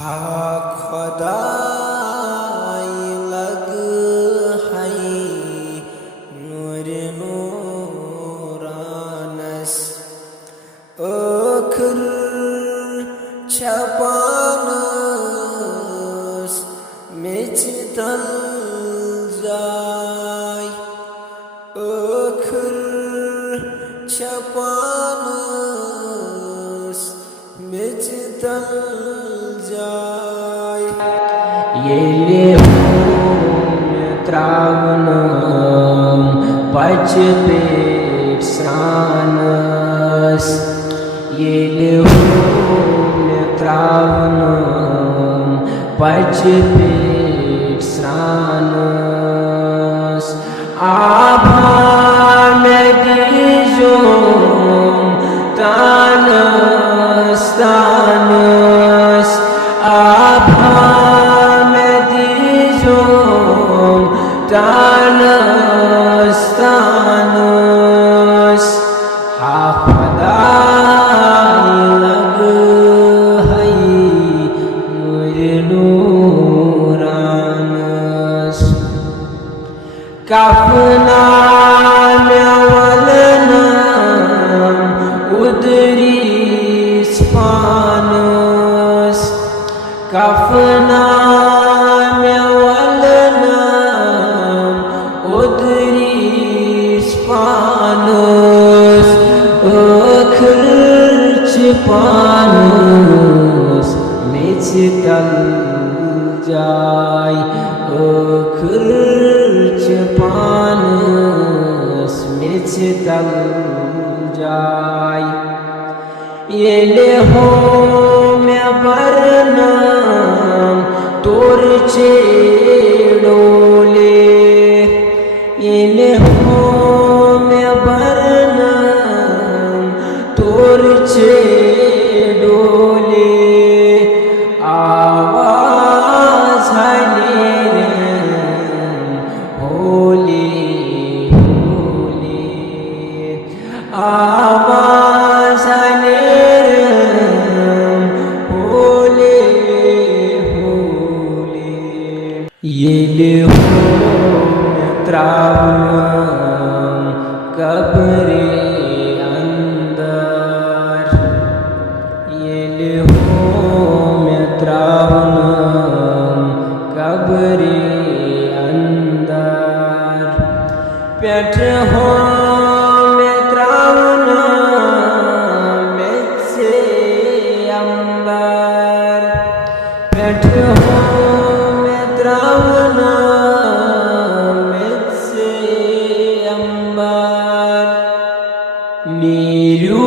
खुदाई लग है नूर नूरानस अखर छपानस मिच तल जाय अखर छपानस मिच तल जाय येले त्रावनम पच पेट स्रानस येले त्रावनम पच पेट स्रानस आभा में दीजो तानस तानस आभा तानस तानस हा खुदाई लग है नूर नूरानस कफना में वलनम उदरी स्पानस कफना पानस मिच तल जाय अखर पानस मिच तल जाय येले हो मैं बरनम तोर चेड़ोले येले हो मैं बरनम तोर डोले आवाज हने होले होले आवाज हने होले होले येले हो त्रावनम कब्रे कब्रे अंदर पेट हो में त्रावनम में से अंबर पेट हो में त्रावनम में से अंबर नीरू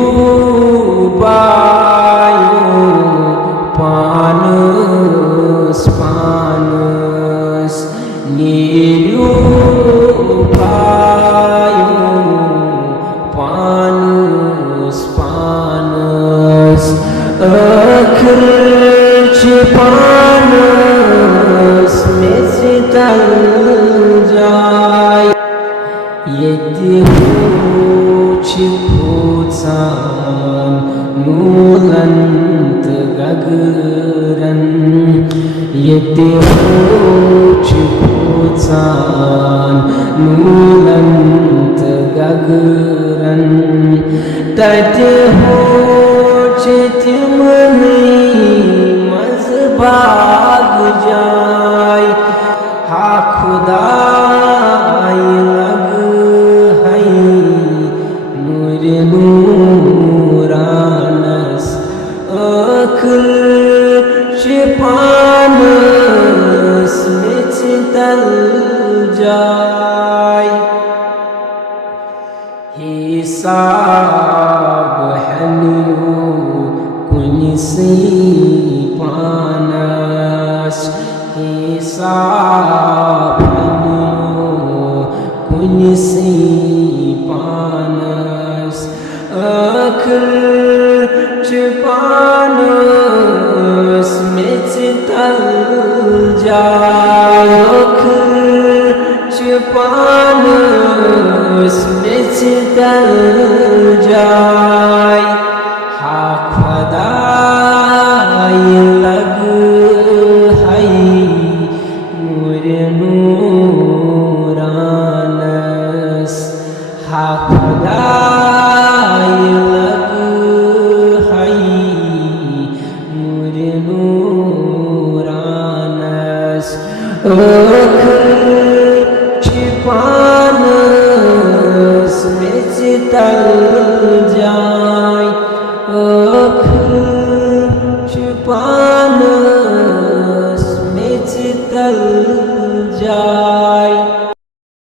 पानस पानस नीरू पानस पानस अखर पानस में से तल जाय यदि खोचान नूलंत गगरन यदि खोचान नूलंत गगरन तद हो चितमनी मज़बाग जाय हा खुदाई लग है नूर नूरानस अखर पानस मिच तल जाय हिसाब हनियो कुनिसी पानस हिसाब हनियो कुनिसी पानस अखर पानस मिच तल जाय अखर पानस मिच तल जाय हा खुदाई लग खुदाई लग हई नूर नूरानस ओखर छिपानस में चितल जाय ओखर